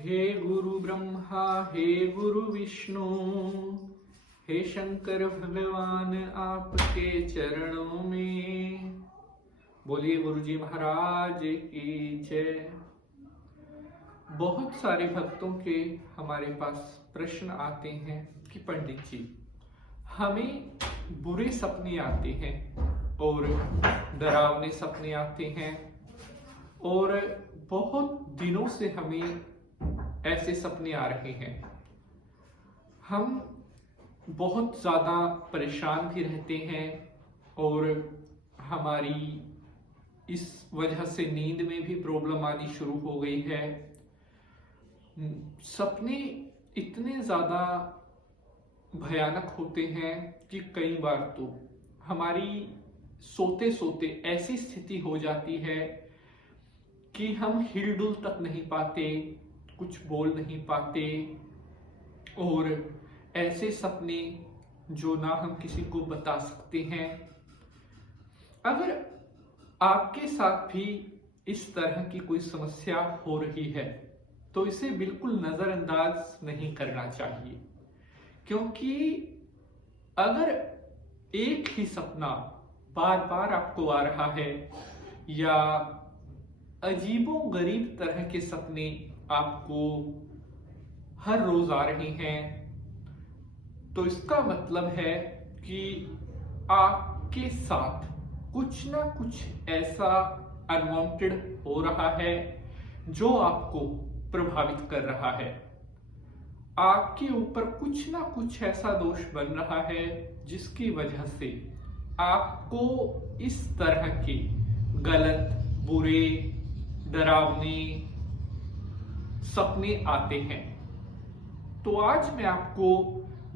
हे गुरु ब्रह्मा हे गुरु विष्णु, हे शंकर भगवान आपके चरणों में। बोलिए गुरु जी महाराज की जय। बहुत सारे भक्तों के हमारे पास प्रश्न आते हैं कि पंडित जी, हमें बुरे सपने आते हैं और डरावने सपने आते हैं और बहुत दिनों से हमें ऐसे सपने आ रहे हैं। हम बहुत ज़्यादा परेशान भी रहते हैं और हमारी इस वजह से नींद में भी प्रॉब्लम आनी शुरू हो गई है। सपने इतने ज़्यादा भयानक होते हैं कि कई बार तो हमारी सोते सोते ऐसी स्थिति हो जाती है कि हम हिलडुल तक नहीं पाते, कुछ बोल नहीं पाते। और ऐसे सपने जो ना हम किसी को बता सकते हैं। अगर आपके साथ भी इस तरह की कोई समस्या हो रही है तो इसे बिल्कुल नजरअंदाज नहीं करना चाहिए, क्योंकि अगर एक ही सपना बार बार आपको आ रहा है या अजीबोगरीब तरह के सपने आपको हर रोज आ रहे हैं, तो इसका मतलब है कि आपके साथ कुछ ना कुछ ऐसा अनवांटेड हो रहा है जो आपको प्रभावित कर रहा है। आपके ऊपर कुछ ना कुछ ऐसा दोष बन रहा है जिसकी वजह से आपको इस तरह के गलत, बुरे, डरावने सपने आते हैं। तो आज मैं आपको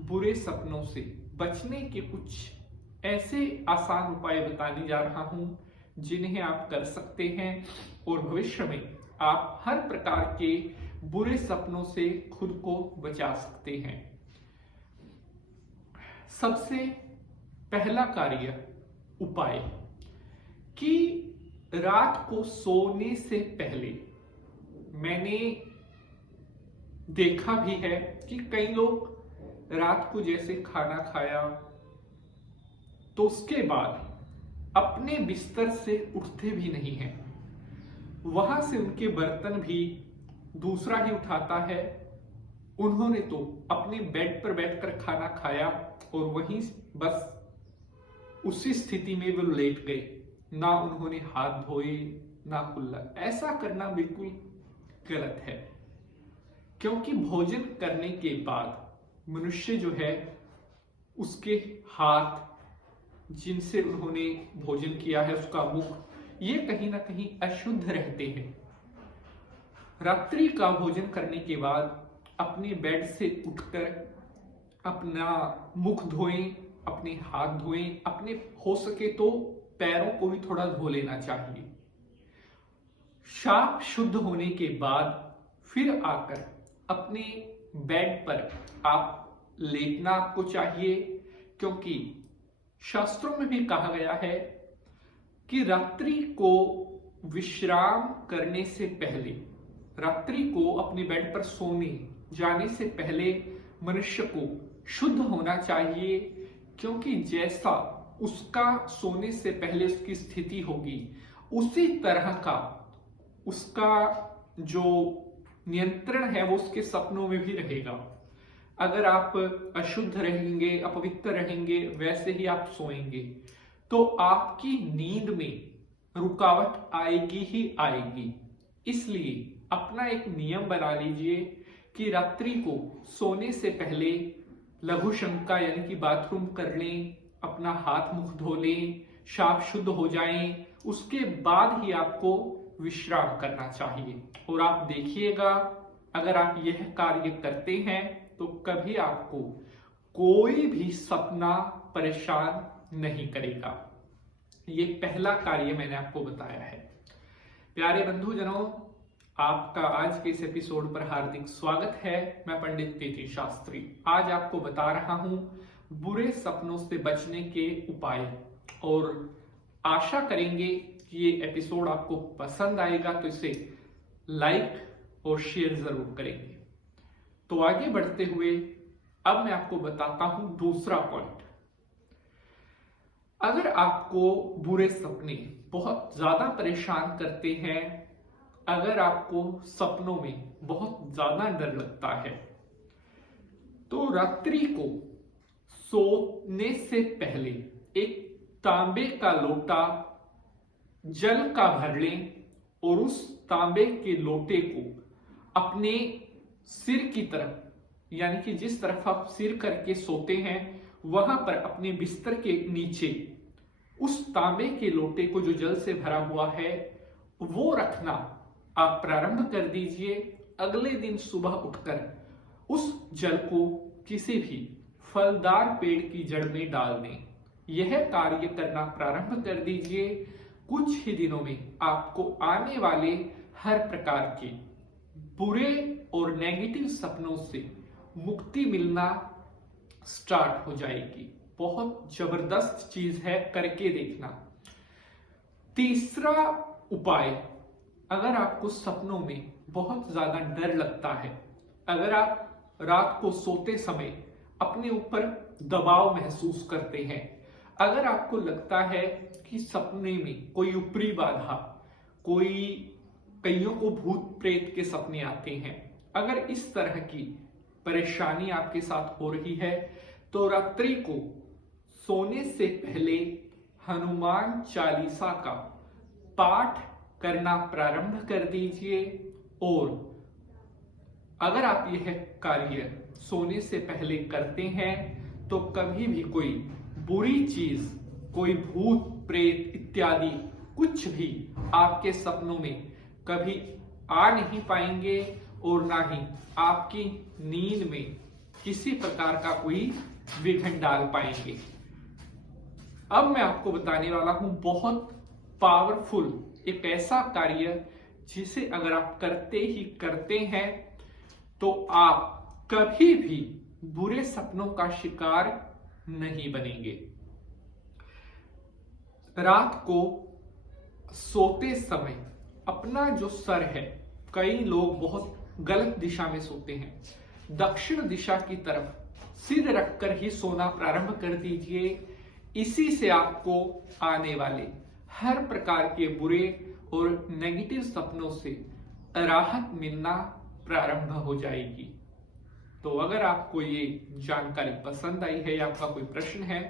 बुरे सपनों से बचने के कुछ ऐसे आसान उपाय बताने जा रहा हूं जिन्हें आप कर सकते हैं और भविष्य में आप हर प्रकार के बुरे सपनों से खुद को बचा सकते हैं। सबसे पहला कार्य उपाय कि रात को सोने से पहले, मैंने देखा भी है कि कई लोग रात को जैसे खाना खाया तो उसके बाद अपने बिस्तर से उठते भी नहीं हैं, वहां से उनके बर्तन भी दूसरा ही उठाता है। उन्होंने तो अपने बेड पर बैठकर खाना खाया और वहीं बस उसी स्थिति में वो लेट गए, ना उन्होंने हाथ धोए ना कुल्ला। ऐसा करना बिल्कुल गलत है, क्योंकि भोजन करने के बाद मनुष्य जो है उसके हाथ जिनसे उन्होंने भोजन किया है, उसका मुख, ये कहीं ना कहीं अशुद्ध रहते हैं। रात्रि का भोजन करने के बाद अपने बेड से उठकर अपना मुख धोएं, अपने हाथ धोएं, अपने हो सके तो पैरों को भी थोड़ा धो लेना चाहिए। शाप शुद्ध होने के बाद फिर आकर अपने बेड पर आप लेटना आपको चाहिए, क्योंकि शास्त्रों में भी कहा गया है कि रात्रि को विश्राम करने से पहले, रात्रि को अपने बेड पर सोने जाने से पहले मनुष्य को शुद्ध होना चाहिए, क्योंकि जैसा उसका सोने से पहले उसकी स्थिति होगी उसी तरह का उसका जो नियंत्रण है वो उसके सपनों में भी रहेगा। अगर आप अशुद्ध रहेंगे, अपवित्र रहेंगे, वैसे ही आप सोएंगे तो आपकी नींद में रुकावट आएगी ही आएगी। इसलिए अपना एक नियम बना लीजिए कि रात्रि को सोने से पहले लघु शंका यानी कि बाथरूम कर लें, अपना हाथ मुख धो लें, शाप शुद्ध हो जाएं, उसके बाद ही आपको विश्राम करना चाहिए। और आप देखिएगा, अगर आप यह कार्य करते हैं तो कभी आपको कोई भी सपना परेशान नहीं करेगा। ये पहला कार्य मैंने आपको बताया है। प्यारे बंधुजनों, आपका आज के इस एपिसोड पर हार्दिक स्वागत है। मैं पंडित तेजी शास्त्री आज आपको बता रहा हूं बुरे सपनों से बचने के उपाय, और आशा करेंगे कि ये एपिसोड आपको पसंद आएगा। तो इसे लाइक और शेयर जरूर करेंगे। तो आगे बढ़ते हुए अब मैं आपको बताता हूं दूसरा पॉइंट। अगर आपको बुरे सपने बहुत ज्यादा परेशान करते हैं, अगर आपको सपनों में बहुत ज्यादा डर लगता है, तो रात्रि को सोने से पहले एक तांबे का लोटा जल का भर लें और उस तांबे के लोटे को अपने सिर की तरफ, यानी कि जिस तरफ आप सिर करके सोते हैं वहां पर अपने बिस्तर के नीचे उस तांबे के लोटे को जो जल से भरा हुआ है वो रखना आप प्रारंभ कर दीजिए। अगले दिन सुबह उठकर उस जल को किसी भी फलदार पेड़ की जड़ में डाल दें। यह कार्य करना प्रारंभ कर दीजिए। कुछ ही दिनों में आपको आने वाले हर प्रकार के बुरे और नेगेटिव सपनों से मुक्ति मिलना स्टार्ट हो जाएगी। बहुत जबरदस्त चीज है, करके देखना। तीसरा उपाय, अगर आपको सपनों में बहुत ज्यादा डर लगता है, अगर आप रात को सोते समय अपने ऊपर दबाव महसूस करते हैं, अगर आपको लगता है कि सपने में कोई ऊपरी बाधा, कईयों को भूत प्रेत के सपने आते हैं, अगर इस तरह की परेशानी आपके साथ हो रही है तो रात्रि को सोने से पहले हनुमान चालीसा का पाठ करना प्रारंभ कर दीजिए। और अगर आप यह कार्य सोने से पहले करते हैं तो कभी भी कोई बुरी चीज, कोई भूत प्रेत इत्यादि कुछ भी आपके सपनों में कभी आ नहीं पाएंगे और ना ही आपकी नींद में किसी प्रकार का कोई विघ्न डाल पाएंगे। अब मैं आपको बताने वाला हूं बहुत पावरफुल एक ऐसा कार्य जिसे अगर आप करते ही करते हैं तो आप कभी भी बुरे सपनों का शिकार नहीं बनेंगे। रात को सोते समय अपना जो सर है, कई लोग बहुत गलत दिशा में सोते हैं, दक्षिण दिशा की तरफ सिर रखकर ही सोना प्रारंभ कर दीजिए। इसी से आपको आने वाले हर प्रकार के बुरे और नेगेटिव सपनों से राहत मिलना प्रारंभ हो जाएगी। तो अगर आपको ये जानकारी पसंद आई है या आपका कोई प्रश्न है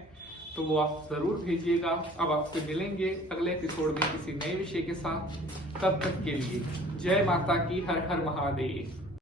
तो वो आप जरूर भेजिएगा। अब आपसे मिलेंगे अगले एपिसोड में किसी नए विषय के साथ। तब तक के लिए जय माता की, हर हर महादेव।